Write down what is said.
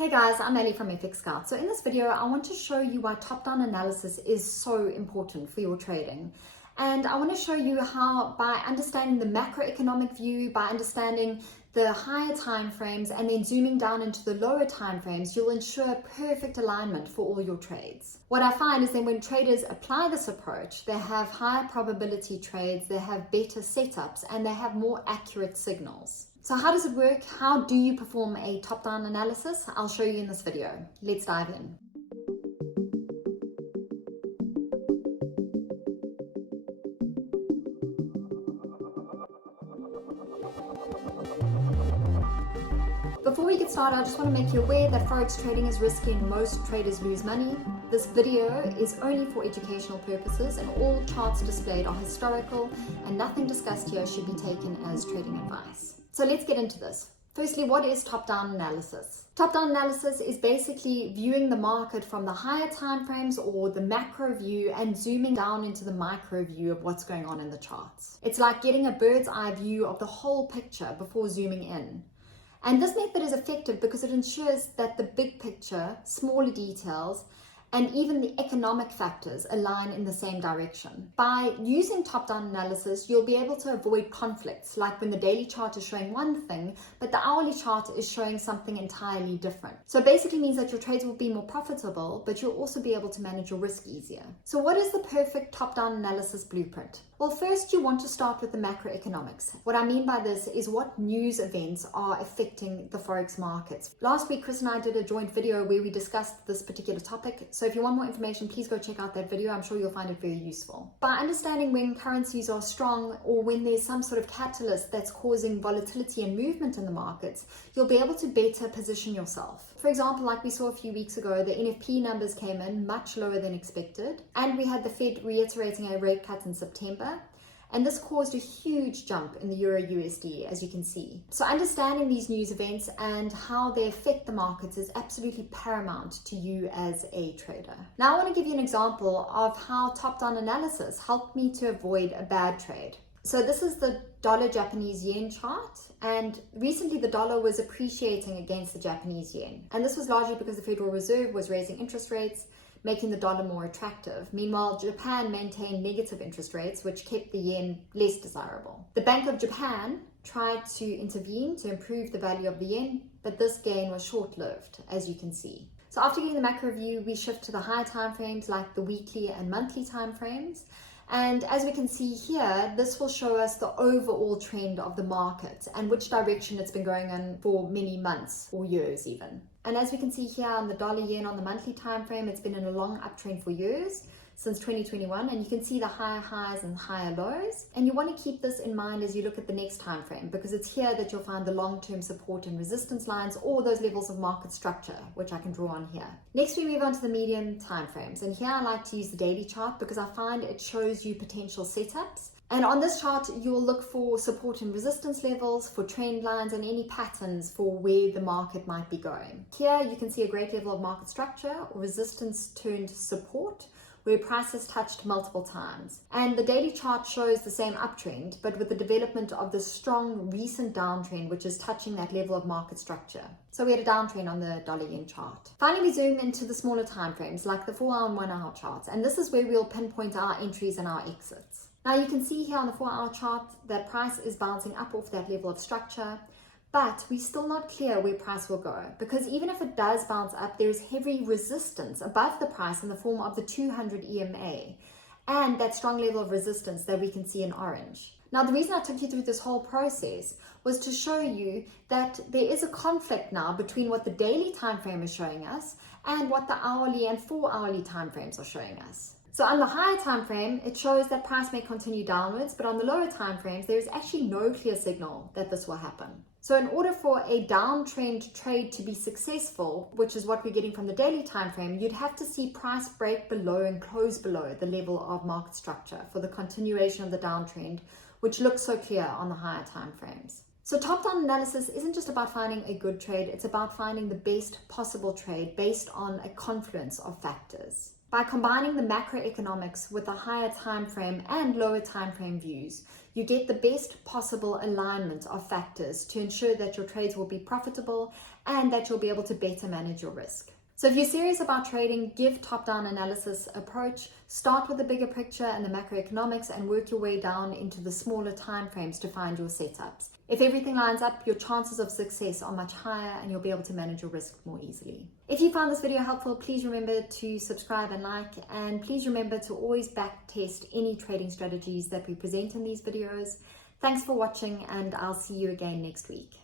Hey guys, I'm Ellie from FX Scout. So in this video, I want to show you why top-down analysis is so important for your trading. And I want to show you how, by understanding the macroeconomic view, by understanding the higher time frames, and then zooming down into the lower time frames, you'll ensure perfect alignment for all your trades. What I find is that when traders apply this approach, they have higher probability trades, they have better setups, and they have more accurate signals. So how does it work? How do you perform a top-down analysis? I'll show you in this video. Let's dive in. Before we get started, I just want to make you aware that Forex trading is risky and most traders lose money. This video is only for educational purposes and all charts displayed are historical and nothing discussed here should be taken as trading advice. So let's get into this. Firstly, what is top-down analysis? Top-down analysis is basically viewing the market from the higher time frames or the macro view and zooming down into the micro view of what's going on in the charts. It's like getting a bird's eye view of the whole picture before zooming in. And this method is effective because it ensures that the big picture, smaller details, and even the economic factors align in the same direction. By using top-down analysis, you'll be able to avoid conflicts, like when the daily chart is showing one thing, but the hourly chart is showing something entirely different. So it basically means that your trades will be more profitable, but you'll also be able to manage your risk easier. So what is the perfect top-down analysis blueprint? Well, first you want to start with the macroeconomics. What I mean by this is what news events are affecting the Forex markets. Last week, Chris and I did a joint video where we discussed this particular topic. So if you want more information, please go check out that video. I'm sure you'll find it very useful. By understanding when currencies are strong or when there's some sort of catalyst that's causing volatility and movement in the markets, you'll be able to better position yourself. For example, like we saw a few weeks ago, the NFP numbers came in much lower than expected, and we had the Fed reiterating a rate cut in September. And this caused a huge jump in the Euro USD, as you can see. So understanding these news events and how they affect the markets is absolutely paramount to you as a trader. Now I want to give you an example of how top-down analysis helped me to avoid a bad trade. So this is the dollar Japanese yen chart, and recently the dollar was appreciating against the Japanese yen. And this was largely because the Federal Reserve was raising interest rates, making the dollar more attractive. Meanwhile, Japan maintained negative interest rates, which kept the yen less desirable. The Bank of Japan tried to intervene to improve the value of the yen, but this gain was short-lived, as you can see. So after getting the macro view, we shift to the higher time frames like the weekly and monthly time frames. And as we can see here, this will show us the overall trend of the market and which direction it's been going in for many months or years even. And as we can see here on the dollar yen on the monthly time frame, it's been in a long uptrend for years, since 2021, and you can see the higher highs and higher lows. And you want to keep this in mind as you look at the next time frame, because it's here that you'll find the long-term support and resistance lines or those levels of market structure, which I can draw on here. Next, we move on to the medium time frames. And here I like to use the daily chart because I find it shows you potential setups. And on this chart, you'll look for support and resistance levels, for trend lines, and any patterns for where the market might be going. Here, you can see a great level of market structure, or resistance turned support, where price has touched multiple times. And the daily chart shows the same uptrend, but with the development of the strong recent downtrend, which is touching that level of market structure. So we had a downtrend on the dollar yen chart. Finally, we zoom into the smaller time frames, like the 4-hour and 1-hour charts. And this is where we'll pinpoint our entries and our exits. Now you can see here on the 4-hour chart that price is bouncing up off that level of structure, but we're still not clear where price will go, because even if it does bounce up, there is heavy resistance above the price in the form of the 200 EMA and that strong level of resistance that we can see in orange. Now, the reason I took you through this whole process was to show you that there is a conflict now between what the daily time frame is showing us and what the hourly and 4-hourly time frames are showing us. So on the higher time frame, it shows that price may continue downwards, but on the lower time frames, there is actually no clear signal that this will happen. So in order for a downtrend trade to be successful, which is what we're getting from the daily time frame, you'd have to see price break below and close below the level of market structure for the continuation of the downtrend, which looks so clear on the higher time frames. So top-down analysis isn't just about finding a good trade, it's about finding the best possible trade based on a confluence of factors. By combining the macroeconomics with the higher time frame and lower time frame views, you get the best possible alignment of factors to ensure that your trades will be profitable and that you'll be able to better manage your risk. So if you're serious about trading, give top-down analysis approach. Start with the bigger picture and the macroeconomics and work your way down into the smaller timeframes to find your setups. If everything lines up, your chances of success are much higher and you'll be able to manage your risk more easily. If you found this video helpful, please remember to subscribe and like, and please remember to always back test any trading strategies that we present in these videos. Thanks for watching, and I'll see you again next week.